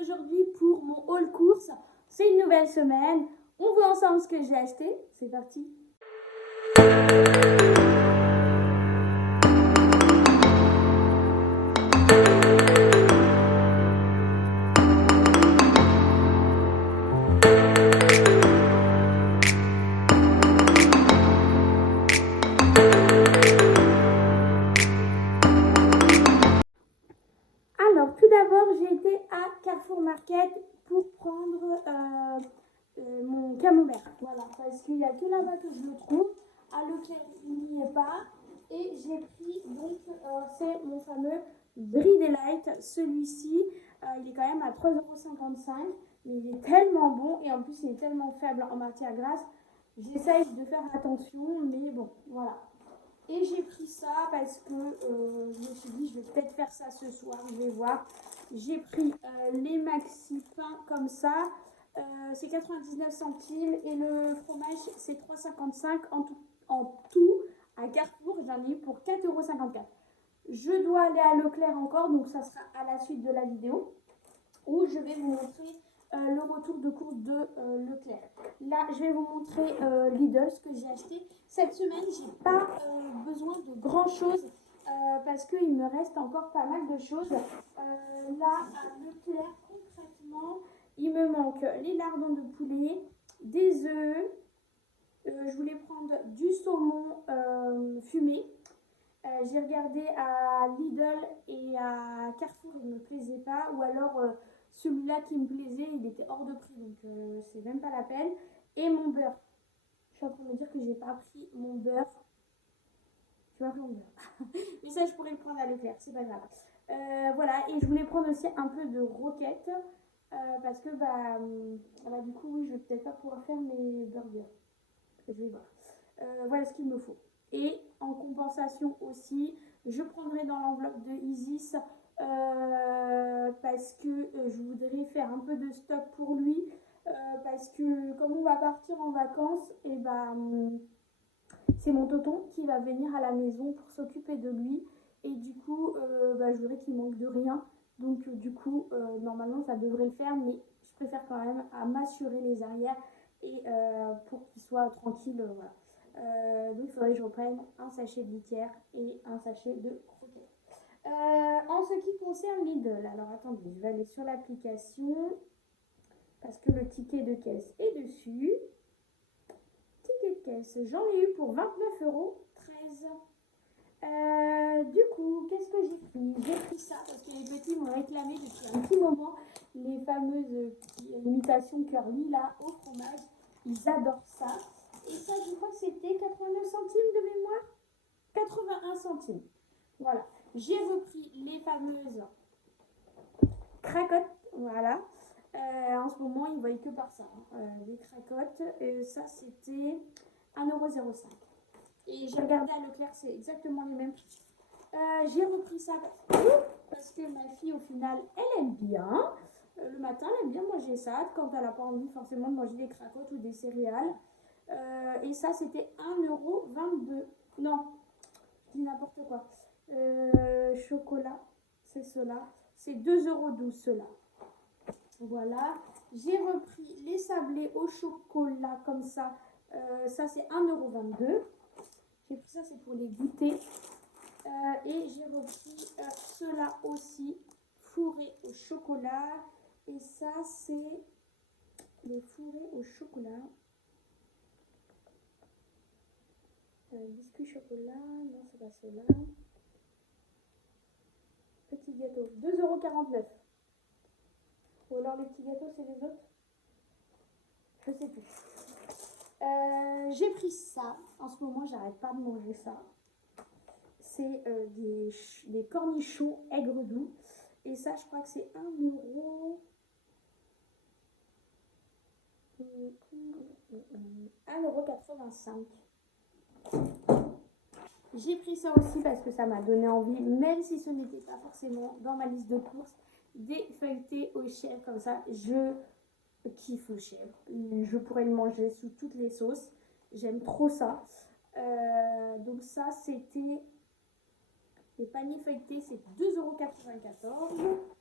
aujourd'hui pour mon haul course. C'est une nouvelle semaine. On voit ensemble ce que j'ai acheté. C'est parti. Alors, tout d'abord, j'ai été à Carrefour Market pour prendre mon camembert. Voilà, parce qu'il n'y a que là-bas que je le trouve. À Leclerc, il n'y est pas. Et j'ai pris, donc, c'est mon fameux Brie Delight. Celui-ci, il est quand même à 3,55 €. Mais il est tellement bon et en plus, il est tellement faible en matière grasse. J'essaye de faire attention, mais bon, voilà. Et j'ai pris ça parce que je me suis dit, je vais peut-être faire ça ce soir, je vais voir. J'ai pris les maxi pains comme ça. C'est 99 centimes et le fromage, c'est 3,55 € en tout à Carrefour. J'en ai eu pour 4,54 €. Je dois aller à Leclerc encore, donc ça sera à la suite de la vidéo où je vais vous montrer le retour de course de Leclerc. Là, je vais vous montrer Lidl, ce que j'ai acheté. Cette semaine, j'ai pas besoin de grand chose parce qu'il me reste encore pas mal de choses. Là, à Leclerc, concrètement, il me manque les lardons de poulet, des œufs. Je voulais prendre du saumon fumé. J'ai regardé à Lidl et à Carrefour, il ne me plaisait pas. Ou alors celui-là qui me plaisait, il était hors de prix, donc c'est même pas la peine. Et mon beurre. Je suis en train de me dire que j'ai pas pris mon beurre. Tu vois, mon beurre. Mais ça, je pourrais le prendre à Leclerc, c'est pas grave. Voilà, et je voulais prendre aussi un peu de roquette. Parce que du coup, oui, je vais peut-être pas pouvoir faire mes burgers. Je vais voir. Voilà ce qu'il me faut. Et en compensation aussi, je prendrai dans l'enveloppe de Isis parce que je voudrais faire un peu de stock pour lui. Parce que comme on va partir en vacances, et c'est mon tonton qui va venir à la maison pour s'occuper de lui. Et du coup, je voudrais qu'il manque de rien. Donc du coup, normalement ça devrait le faire, mais je préfère quand même à m'assurer les arrières et pour qu'il soit tranquille. Voilà. Donc il faudrait que je reprenne un sachet de litière et un sachet de croquettes. En ce qui concerne Lidl, alors attendez, je vais aller sur l'application parce que le ticket de caisse est dessus. Ticket de caisse, j'en ai eu pour 29,13 €. Du coup, qu'est-ce que j'ai pris? J'ai pris ça parce que les petits m'ont réclamé depuis un petit moment les fameuses imitations curly là au fromage. Ils adorent ça. Et ça, je crois que c'était 89 centimes de mémoire. 81 centimes. Voilà. J'ai repris les fameuses cracottes. Voilà. En ce moment, ils ne voyaient que par ça. Les cracottes. Ça, c'était 1,05 €. Et j'ai regardé à Leclerc, c'est exactement les mêmes prix. J'ai repris ça parce que ma fille, au final, elle aime bien. Le matin, elle aime bien manger ça quand elle n'a pas envie forcément de manger des cracottes ou des céréales. Et ça, c'était 1,22 €. Non, je dis n'importe quoi. Chocolat, c'est cela. C'est 2,12 € cela. Voilà. J'ai repris les sablés au chocolat comme ça. Ça, c'est 1,22 €. J'ai pris ça, c'est pour les goûter. Et j'ai repris cela aussi, fourré au chocolat. Et ça, c'est les fourrés au chocolat. Biscuit chocolat, non, c'est pas cela. Petit gâteau, 2,49 €. Ou alors les petits gâteaux, c'est les autres? Je sais plus. J'ai pris ça. En ce moment, j'arrête pas de manger ça. C'est des cornichons aigre doux. Et ça, je crois que c'est 1,85 €. J'ai pris ça aussi parce que ça m'a donné envie, même si ce n'était pas forcément dans ma liste de courses, des feuilletés aux chèvres comme ça. Je kiffe le chèvre. Je pourrais le manger sous toutes les sauces. J'aime trop ça. Donc ça, c'était les paniers feuilletés, c'est 2,94 €.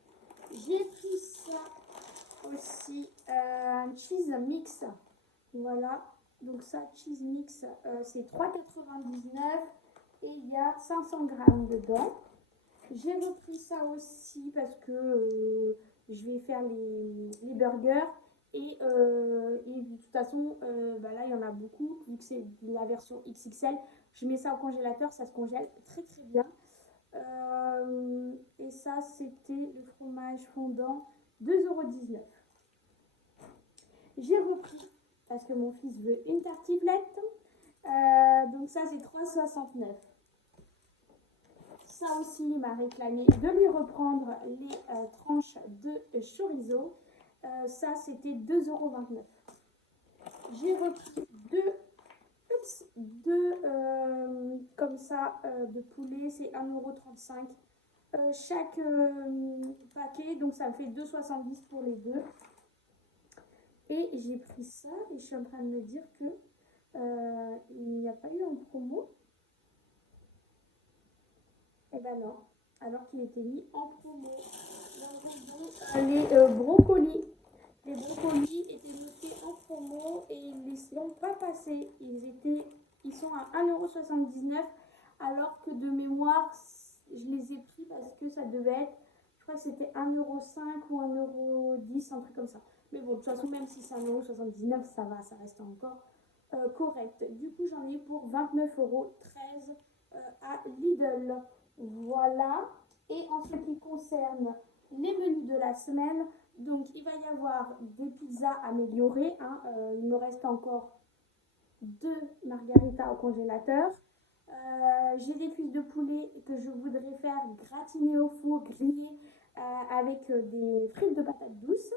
J'ai pris ça aussi un cheese mix. Voilà, donc ça, cheese mix, c'est 3,99 et il y a 500 grammes dedans. J'ai repris ça aussi parce que je vais faire les burgers et de toute façon, là, il y en a beaucoup. Vu que c'est la version XXL, je mets ça au congélateur, ça se congèle très très bien. Et ça, c'était le fromage fondant, 2,19 €. J'ai repris parce que mon fils veut une tartiflette. Donc ça, c'est 3,69 €. Ça aussi, il m'a réclamé de lui reprendre les tranches de chorizo. Ça, c'était 2,29 €. J'ai repris deux comme ça de poulet, c'est 1,35 € chaque paquet, donc ça me fait 2,70 € pour les deux. Et j'ai pris ça et je suis en train de me dire que il n'y a pas eu en promo. Eh ben non, alors qu'il était mis en promo. Les brocolis. Les brocolis étaient notés en promo et ils ne les ont pas passés. Ils sont à 1,79 € alors que de mémoire, je les ai pris parce que ça devait être, je crois que c'était 1,05 € ou 1,10 €, un truc comme ça. Mais bon, de toute façon, même si c'est 1,79 €, ça va, ça reste encore correct. Du coup, j'en ai pour 29,13 € à Lidl. Voilà. Et en ce qui concerne les menus de la semaine, donc il va y avoir des pizzas améliorées. Il me reste encore 2 margaritas au congélateur. J'ai des cuisses de poulet que je voudrais faire gratiner au four, griller avec des frites de patates douces.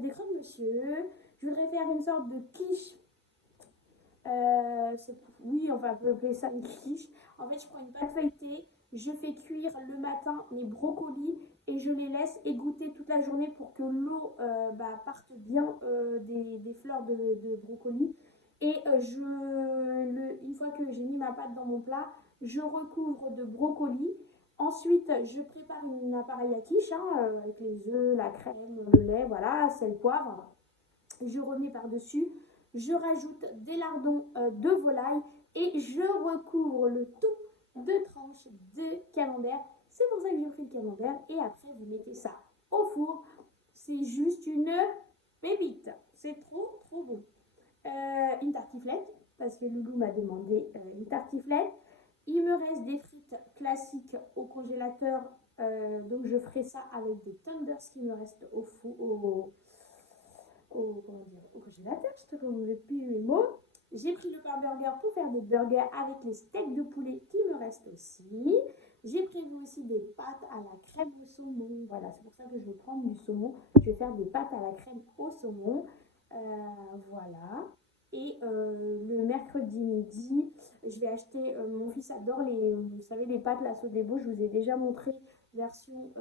Des croque-monsieur. Je voudrais faire une sorte de quiche. Oui, enfin, on peut appeler ça une quiche. En fait, je prends une pâte feuilletée, je fais cuire le matin mes brocolis et je les laisse égoutter toute la journée pour que l'eau parte bien des fleurs de brocoli. Et une fois que j'ai mis ma pâte dans mon plat, je recouvre de brocoli. Ensuite, je prépare un appareil à quiche avec les œufs, la crème, le lait, voilà, sel, poivre. Je remets par-dessus. Je rajoute des lardons de volaille et je recouvre le tout de tranches de camembert. C'est pour ça que j'ai pris le camembert. Et après, vous mettez ça au four. C'est juste une pépite. C'est trop, trop bon. Une tartiflette, parce que Loulou m'a demandé une tartiflette. Il me reste des frites classiques au congélateur. Donc, je ferai ça avec des tenders qui me restent au four, au congélateur, je te remonte plus les mots. J'ai pris le pain burger pour faire des burgers avec les steaks de poulet qui me restent aussi. J'ai prévu aussi des pâtes à la crème au saumon. Voilà, c'est pour ça que je vais prendre du saumon. Je vais faire des pâtes à la crème au saumon. Voilà. Et le mercredi midi, je vais acheter, mon fils adore vous savez, les pâtes la Sodebo. Je vous ai déjà montré version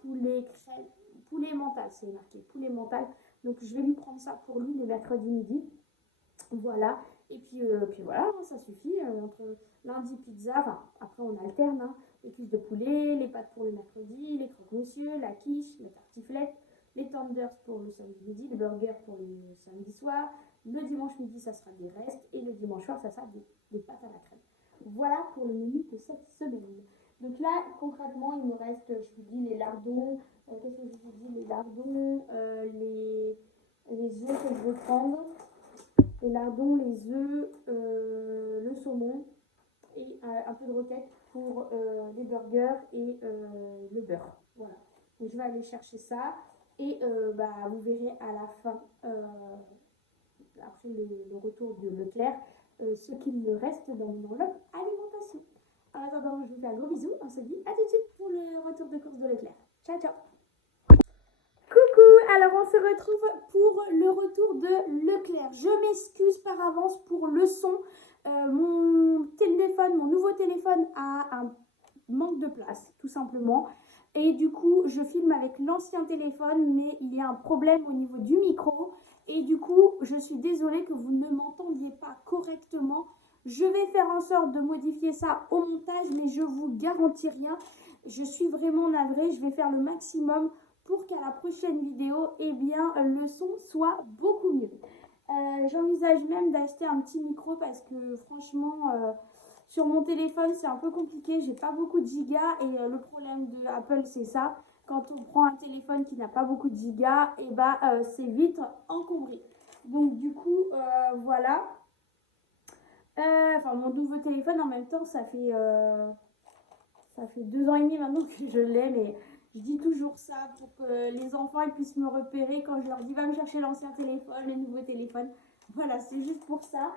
poulet crème, poulet mental, c'est marqué poulet mental. Donc je vais lui prendre ça pour lui le mercredi midi. Voilà. Et puis voilà, ça suffit. Entre lundi pizza, enfin après on alterne, les cuisses de poulet, les pâtes pour le mercredi, les croque-monsieur, la quiche, la tartiflette, les tenders pour le samedi midi, le burger pour le samedi soir. Le dimanche midi, ça sera des restes. Et le dimanche soir, ça sera des pâtes à la crème. Voilà pour le menu de cette semaine. Donc là, concrètement, il me reste, je vous dis, les lardons. Qu'est-ce que je vous dis? Les lardons, les œufs que je veux prendre. Les lardons, les œufs, le saumon et un peu de roquette pour les burgers et le beurre. Voilà. Donc je vais aller chercher ça et vous verrez à la fin, après le retour de Leclerc, ce qu'il me reste dans mon enveloppe alimentation. En attendant, je vous fais un gros bisou. On se dit à tout de suite pour le retour de course de Leclerc. Ciao, ciao! Coucou, alors on se retrouve pour le retour de Leclerc. Je m'excuse par avance pour le son. Mon nouveau téléphone a un manque de place, tout simplement. Et du coup, je filme avec l'ancien téléphone, mais il y a un problème au niveau du micro. Et du coup, je suis désolée que vous ne m'entendiez pas correctement. Je vais faire en sorte de modifier ça au montage, mais je vous garantis rien. Je suis vraiment navrée, je vais faire le maximum pour qu'à la prochaine vidéo, eh bien, le son soit beaucoup mieux. J'envisage même d'acheter un petit micro parce que franchement, sur mon téléphone, c'est un peu compliqué. J'ai pas beaucoup de gigas et le problème de Apple, c'est ça. Quand on prend un téléphone qui n'a pas beaucoup de gigas, et bah, c'est vite encombré. Donc du coup, voilà. Enfin, mon nouveau téléphone, en même temps, ça fait 2 ans et demi maintenant que je l'ai, mais je dis toujours ça pour que les enfants ils puissent me repérer quand je leur dis va me chercher l'ancien téléphone, le nouveau téléphone. Voilà, c'est juste pour ça.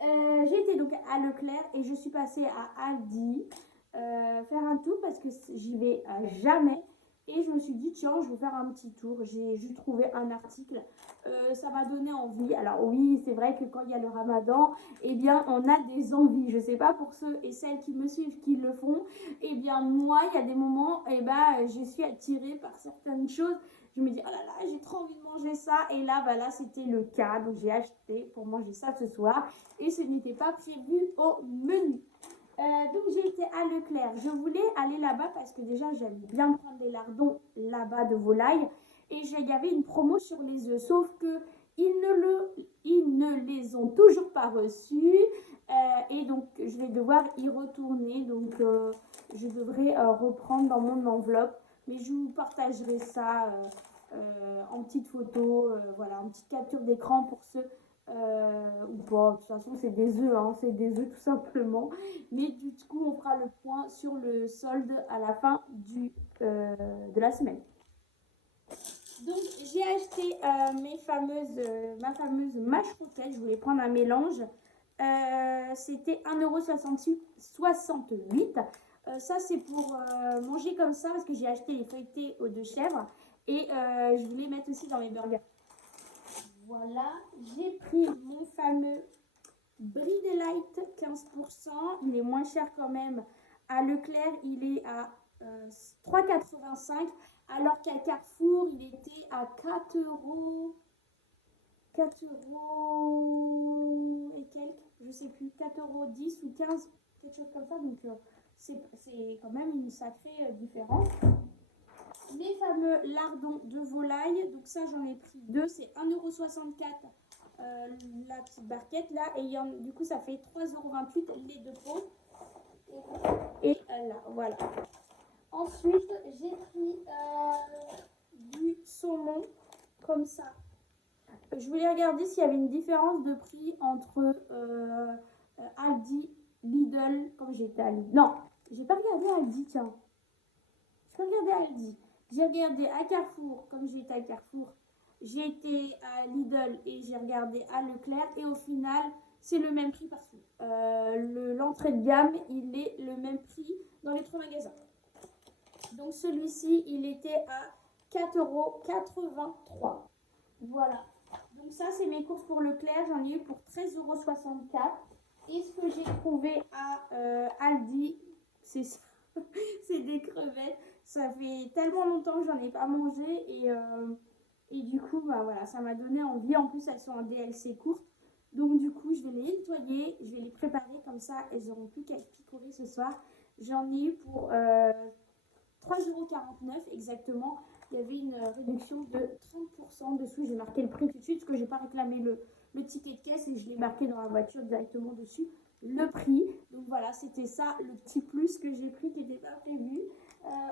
J'ai été donc à Leclerc et je suis passée à Aldi faire un tour parce que j'y vais jamais. Et je me suis dit, tiens, je vais faire un petit tour. J'ai juste trouvé un article. Ça m'a donné envie. Alors oui, c'est vrai que quand il y a le ramadan, eh bien, on a des envies. Je ne sais pas pour ceux et celles qui me suivent qui le font. Eh bien, moi, il y a des moments, eh ben, je suis attirée par certaines choses. Je me dis, oh là là, j'ai trop envie de manger ça. Et là, bah là, c'était le cas. Donc, j'ai acheté pour manger ça ce soir. Et ce n'était pas prévu au menu. Donc j'ai été à Leclerc. Je voulais aller là-bas parce que déjà j'aime bien prendre des lardons là-bas de volaille. Et il y avait une promo sur les œufs. Sauf que ils ne les ont toujours pas reçus. Et donc je vais devoir y retourner. Donc je devrais reprendre dans mon enveloppe. Mais je vous partagerai ça en petite photo. Voilà, en petite capture d'écran pour ceux ou pas. De toute façon c'est des œufs. Hein, c'est des œufs tout simplement. Mais du coup, on fera le point sur le solde à la fin de la semaine. Donc, j'ai acheté ma fameuse mâche roquette. Je voulais prendre un mélange. C'était 1,68 €. Ça, c'est pour manger comme ça parce que j'ai acheté les feuilletés aux 2 chèvres. Et je voulais mettre aussi dans mes burgers. Voilà, j'ai pris mon fameux Brie Delight 15%, il est moins cher quand même. À Leclerc, il est à 3,85 €, alors qu'à Carrefour, il était à 4 euros. 4 euros et quelques, je sais plus, 4,10 € ou 15, quelque chose comme ça. Donc, c'est quand même une sacrée différence. Les fameux lardons de volaille, donc ça, j'en ai pris 2, c'est 1,64 € la petite barquette là, et du coup ça fait 3,28 € les 2 pots. Et là, voilà. Ensuite, j'ai pris du saumon comme ça. Je voulais regarder s'il y avait une différence de prix entre Aldi, Lidl, comme j'étais à Lidl. Non, j'ai pas regardé Aldi, tiens. J'ai pas regardé Aldi. J'ai regardé à Carrefour, comme j'étais à Carrefour. J'ai été à Lidl et j'ai regardé à Leclerc et au final, c'est le même prix partout. L'entrée de gamme, il est le même prix dans les 3 magasins. Donc celui-ci, il était à 4,83 €. Voilà. Donc ça, c'est mes courses pour Leclerc. J'en ai eu pour 13,64 €. Et ce que j'ai trouvé à Aldi, c'est ça. C'est des crevettes. Ça fait tellement longtemps que j'en ai pas mangé et du coup, bah voilà, ça m'a donné envie. En plus, elles sont en DLC courte. Donc du coup, je vais les nettoyer, je vais les préparer comme ça. Elles n'auront plus qu'à être picorées ce soir. J'en ai eu pour 3,49 € exactement. Il y avait une réduction de 30% dessous. J'ai marqué le prix tout de suite parce que j'ai pas réclamé le ticket de caisse et je l'ai marqué dans la voiture directement dessus. Le prix. Donc voilà, c'était ça le petit plus que j'ai pris qui n'était pas prévu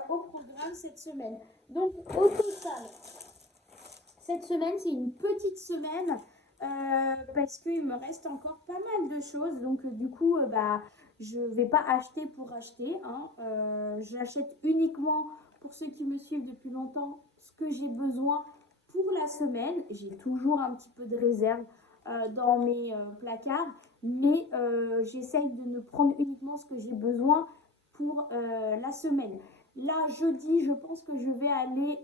au programme cette semaine. Donc au total, cette semaine, c'est une petite semaine parce qu'il me reste encore pas mal de choses. Donc du coup, bah, je ne vais pas acheter pour acheter. Hein. J'achète uniquement pour ceux qui me suivent depuis longtemps ce que j'ai besoin pour la semaine. J'ai toujours un petit peu de réserve dans mes placards, mais j'essaye de ne prendre uniquement ce que j'ai besoin pour la semaine. Là, jeudi, je pense que je vais aller,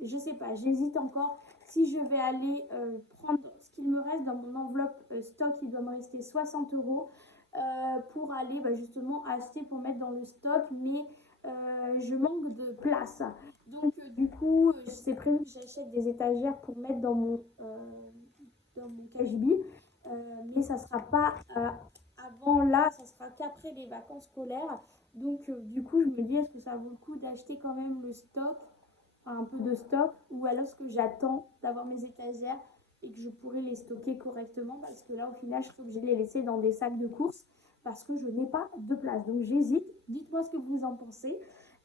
je sais pas, j'hésite encore si je vais aller prendre ce qu'il me reste dans mon enveloppe stock. Il doit me rester 60 € pour aller justement acheter pour mettre dans le stock, mais je manque de place. Donc du coup, c'est prévu que j'achète des étagères pour mettre dans mon cagibi, mais ça sera pas avant là, ça sera qu'après les vacances scolaires. Donc, du coup, je me dis, est-ce que ça vaut le coup d'acheter quand même le stock, enfin, un peu de stock, ou alors est-ce que j'attends d'avoir mes étagères et que je pourrais les stocker correctement parce que là, au final, je serais obligée de les laisser dans des sacs de course parce que je n'ai pas de place. Donc, j'hésite. Dites-moi ce que vous en pensez.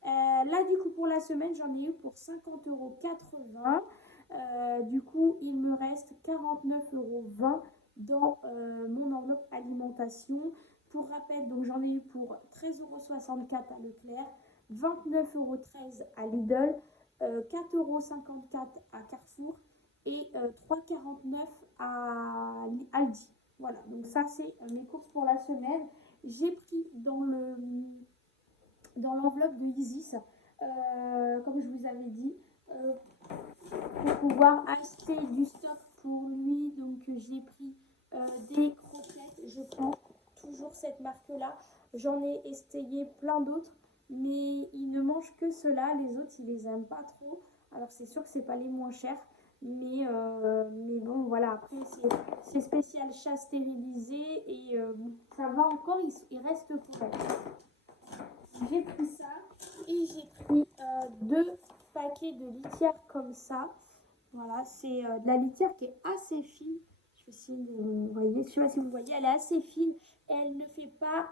Là, du coup, pour la semaine, j'en ai eu pour 50,80 €. Du coup, il me reste 49,20 € dans mon enveloppe alimentation. Pour rappel, donc j'en ai eu pour 13,64 € à Leclerc, 29,13 € à Lidl, 4,54 € à Carrefour et 3,49 € à Aldi. Voilà, donc ça c'est mes courses pour la semaine. J'ai pris dans l'enveloppe de Isis, comme je vous avais dit, euh, pour pouvoir acheter du stock pour lui. Donc j'ai pris des croquettes. Je prends toujours cette marque-là. J'en ai essayé plein d'autres, mais il ne mange que ceux-là. Les autres, il les aime pas trop. Alors c'est sûr que c'est pas les moins chers, mais bon, voilà. Après, c'est spécial chat stérilisé et bon, ça va encore, il reste correct. J'ai pris ça et j'ai pris deux paquets de litière comme ça. Voilà, c'est de la litière qui est assez fine. Je vais essayer de vous voyez, je sais pas si vous voyez, elle est assez fine et elle ne fait pas,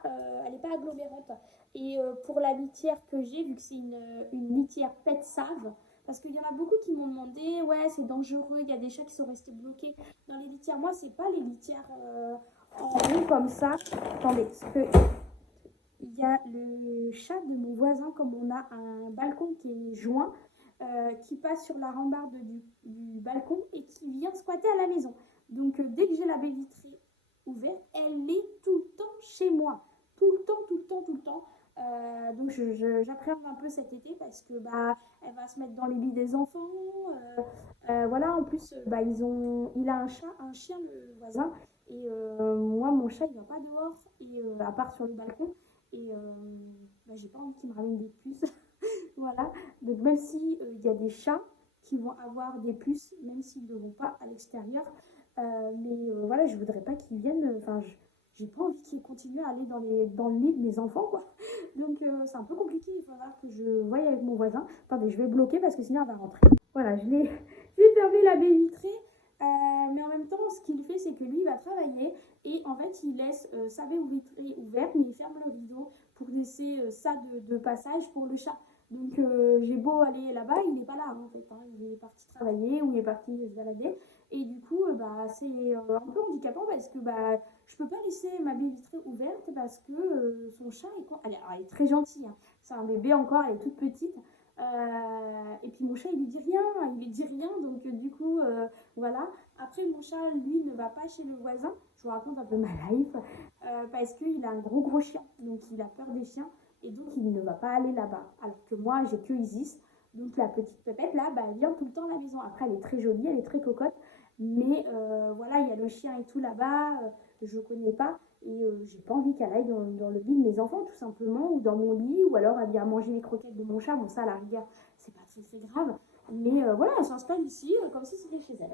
elle n'est pas agglomérante. Et pour la litière que j'ai, vu que c'est une litière pet save, parce qu'il y en a beaucoup qui m'ont demandé, ouais, c'est dangereux, il y a des chats qui sont restés bloqués dans les litières. Moi, c'est pas les litières en rond comme ça. Attendez, parce que il y a le chat de mon voisin, comme on a un balcon qui est joint, qui passe sur la rambarde du balcon et qui vient squatter à la maison. Donc dès que j'ai la baie vitrée ouverte, elle est tout le temps chez moi. Tout le temps, tout le temps, tout le temps. Donc j'appréhende un peu cet été parce que bah elle va se mettre dans les lits des enfants. Voilà, en plus bah, il a un chien le voisin et moi mon chat il va pas dehors et à part sur le balcon et bah, j'ai pas envie qu'il me ramène des puces. Voilà, donc même si il y a des chats qui vont avoir des puces, même s'ils ne vont pas à l'extérieur, mais voilà, je voudrais pas qu'ils viennent, enfin, j'ai pas envie qu'ils continuent à aller dans le lit de mes enfants, quoi. Donc c'est un peu compliqué, il va falloir que je voie avec mon voisin. Attendez, je vais bloquer parce que sinon elle va rentrer. Voilà, j'ai fermé la baie vitrée, mais en même temps, ce qu'il fait, c'est que lui, il va travailler et en fait, il laisse sa baie vitrée ouverte, mais il ferme le rideau pour laisser ça de passage pour le chat. Donc j'ai beau aller là-bas, il n'est pas là en fait. Hein. Il est parti travailler ou il est parti se balader. Et du coup, bah, c'est un peu handicapant parce que bah, je peux pas laisser ma baie vitrée ouverte parce que son chat est con. Elle est très gentille. Hein. C'est un bébé encore, elle est toute petite. Et puis mon chat, il lui dit rien. Donc du coup, voilà. Après, mon chat, lui, ne va pas chez le voisin. Je vous raconte un peu ma life. Parce qu'il a un gros gros chien. Donc il a peur des chiens et donc il ne va pas aller là-bas. Alors que moi, j'ai que Isis, donc la petite pépette là, bah, elle vient tout le temps à la maison. Après, elle est très jolie, elle est très cocotte, mais voilà, il y a le chien et tout là-bas, je connais pas, et j'ai pas envie qu'elle aille dans le lit de mes enfants, tout simplement, ou dans mon lit, ou alors elle vient manger les croquettes de mon chat. Bon, ça, à la rigueur, c'est pas très grave, mais voilà, elle s'installe ici, comme si c'était chez elle.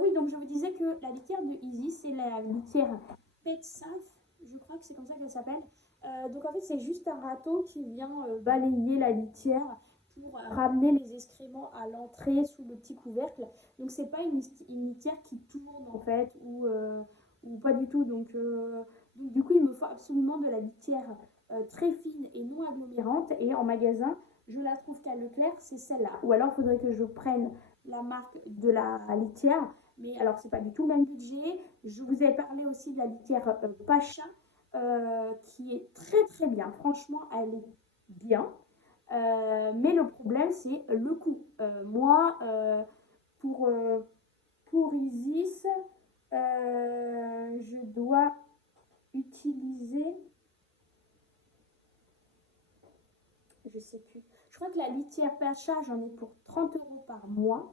Oui, donc je vous disais que la litière de Isis, c'est la litière Pet Safe, je crois que c'est comme ça qu'elle s'appelle. Donc en fait, c'est juste un râteau qui vient balayer la litière pour ramener les excréments à l'entrée sous le petit couvercle. Donc c'est pas une litière qui tourne en fait ou pas du tout. Donc du coup, il me faut absolument de la litière très fine et non agglomérante. Et en magasin, je la trouve qu'à Leclerc, c'est celle-là. Ou alors, il faudrait que je prenne la marque de la litière. Mais alors, c'est pas du tout le même budget. Je vous ai parlé aussi de la litière Pacha qui est très bien. Franchement, elle est bien. Mais le problème, c'est le coût. Moi, pour, euh, pour Isis, je dois utiliser, je sais plus, je crois que la litière Pacha, j'en ai pour 30 € par mois.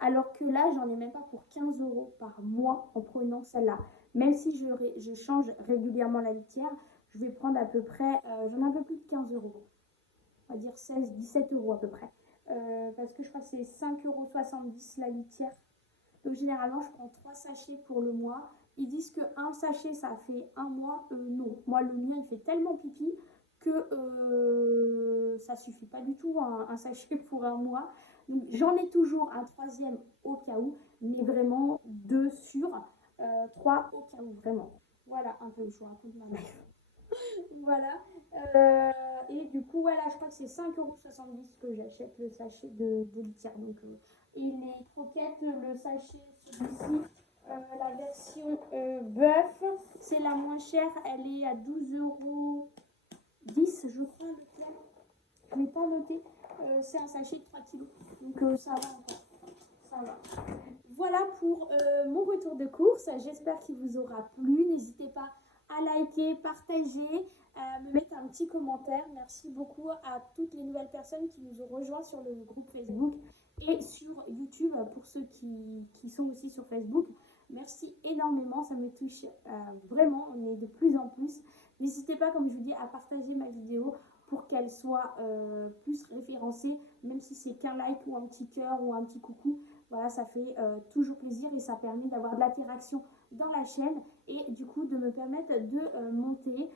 Alors que là, j'en ai même pas pour 15 € par mois en prenant celle-là. Même si je change régulièrement la litière, je vais prendre à peu près, j'en ai un peu plus de 15 €. On va dire 16, 17 € à peu près. Parce que je crois que c'est 5,70 € la litière. Donc généralement, je prends 3 sachets pour le mois. Ils disent qu'un sachet, ça fait un mois. Non, moi, le mien, il fait tellement pipi que ça suffit pas du tout un sachet pour un mois. Donc j'en ai toujours un troisième au cas où, mais vraiment 2 sur 3 au cas où, vraiment. Voilà un peu, je vous raconte ma life. Voilà. Et du coup, voilà, je crois que c'est 5,70 € que j'achète le sachet de litière. Donc, et les croquettes, le sachet, celui-ci, la version bœuf, c'est la moins chère. Elle est à 12,10 € je crois, le clair. Je ne l'ai pas noté. C'est un sachet de 3 kilos. Donc, ça va encore. Ça va. Voilà pour mon retour de course. J'espère qu'il vous aura plu. N'hésitez pas à liker, partager, me mettre un petit commentaire. Merci beaucoup à toutes les nouvelles personnes qui nous ont rejoints sur le groupe Facebook et sur YouTube pour ceux qui sont aussi sur Facebook. Merci énormément, ça me touche vraiment, on est de plus en plus. N'hésitez pas, comme je vous dis, à partager ma vidéo pour qu'elle soit plus référencée, même si c'est qu'un like ou un petit cœur ou un petit coucou. Voilà, ça fait toujours plaisir et ça permet d'avoir de l'interaction dans la chaîne et du coup de me permettre de monter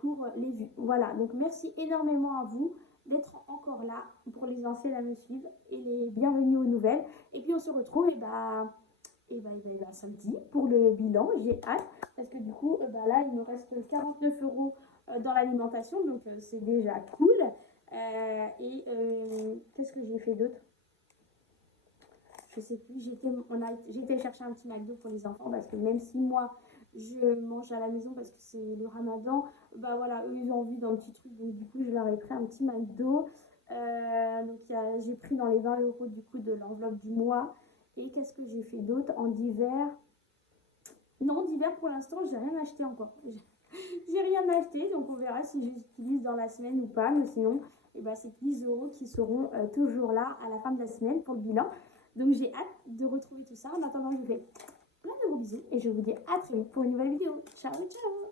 pour les vues. Voilà, donc merci énormément à vous d'être encore là pour les anciennes à me suivre et les bienvenus aux nouvelles. Et puis on se retrouve samedi pour le bilan. J'ai hâte parce que du coup, là, il me reste 49 € dans l'alimentation, donc c'est déjà cool. Qu'est-ce que j'ai fait d'autre? Je sais plus, j'ai été chercher un petit McDo pour les enfants parce que même si moi je mange à la maison parce que c'est le ramadan, bah voilà, eux ils ont envie d'un petit truc, donc du coup je leur ai pris un petit McDo. Donc j'ai pris dans les 20 € du coup de l'enveloppe du mois. Et qu'est-ce que j'ai fait d'autre en d'hiver? Non, d'hiver pour l'instant j'ai rien acheté encore. J'ai rien acheté, donc on verra si j'utilise dans la semaine ou pas, mais sinon c'est 10 € qui seront toujours là à la fin de la semaine pour le bilan. Donc j'ai hâte de retrouver tout ça. En attendant, je vous fais plein de gros bisous et je vous dis à très vite pour une nouvelle vidéo. Ciao, ciao!